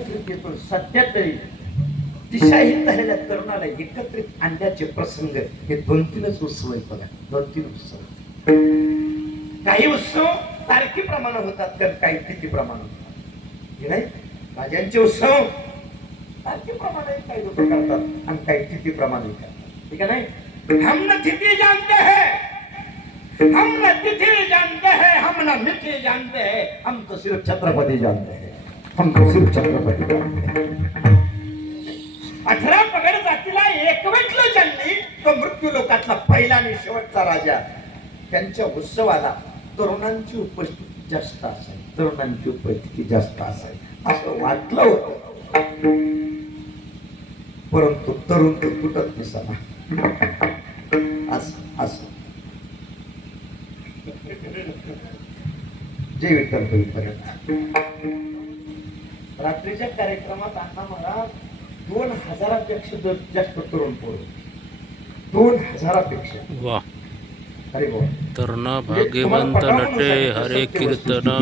एकत्रित येतो. सध्या तरी दिशाहीन झालेल्या तरुणाला एकत्रित आणण्याचे प्रसंग हे 2-3च उत्सव आहेत बघा. 2-3 उत्सव. काही उत्सव तारखेप्रमाणे होतात तर काही तिथीप्रमाणे होतात. हे नाही राजांचे उत्सव तारखेप्रमाणे काही लोक करतात आणि काही तिथीप्रमाणे करतात. ठीक आहे नाही. हम न तिथी जानते हैं, हम न तिथी जानते हैं, हम न मिठी जानते हैं, हम तो सिर्फ छत्रपति जानते हैं, हम तो सिर्फ छत्रपति जानते हैं. 18 पगड जातीला एकवटलं ज्यांनी तो मृत्यू लोकातला पहिला आणि शेवटचा राजा. त्यांच्या उत्सवाला तरुणांची उपस्थिती जास्त असायची. तरुणांची उपस्थिती जास्त असायची असं वाटलं होतं. परंतु तरुण तो तुटत दिसला. असं जय विठ्ठल होईपर्यंत रात्रीच्या कार्यक्रमात अण्णा महाराज 2000पेक्षा जास्त तरुण पोरं. 2000पेक्षा. वाह. अरे वा. तरुणा भाग्यवंत नटे हरे कीर्तना.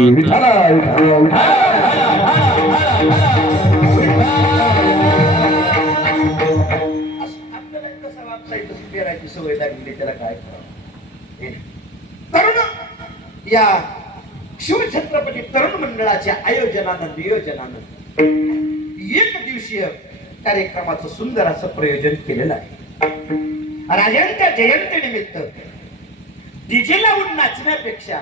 आपल्याला कसं वापसायचं पेरायची सवय लागली त्याला काय करावं. तरुण या शिवछत्रपती तरुण मंडळाच्या आयोजनानं नियोजनानं एक दिवसीय कार्यक्रमाचं सुंदर असं प्रयोजन केलेलं आहे. राजांच्या जयंतीनिमित्त डीजे लावून नाचण्यापेक्षा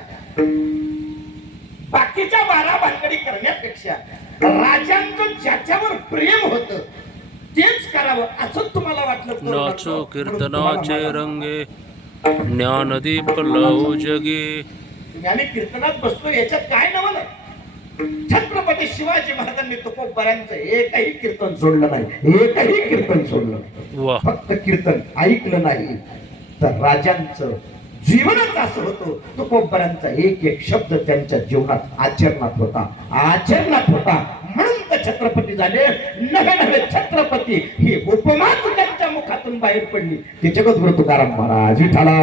बाकीच्या 12 भानगडी करण्यापेक्षा राजांचं ज्याच्यावर प्रेम होतं तेच करावं असं तुम्हाला वाटलं. नाचो कीर्तनाचे रंगे ज्ञानदीप लावू जगे. आम्ही कीर्तनात बसतो याच्यात काय नवल आहे. छत्रपती शिवाजी महाराजांनी तुकोबऱ्यांचं एकही कीर्तन सोडलं नाही. एकही कीर्तन सोडलं नाही. फक्त कीर्तन ऐकलं नाही तर राजांचं जीवनच असं होतं. तुकोबऱ्यांचा एक एक शब्द त्यांच्या जीवनात आचरणात होता. म्हणून तर छत्रपती झाले. नवे नवे छत्रपती ही उपमाच त्यांच्या मुखातून बाहेर पडली. ते जगद्गुरु तुकाराम महाराज विठाला.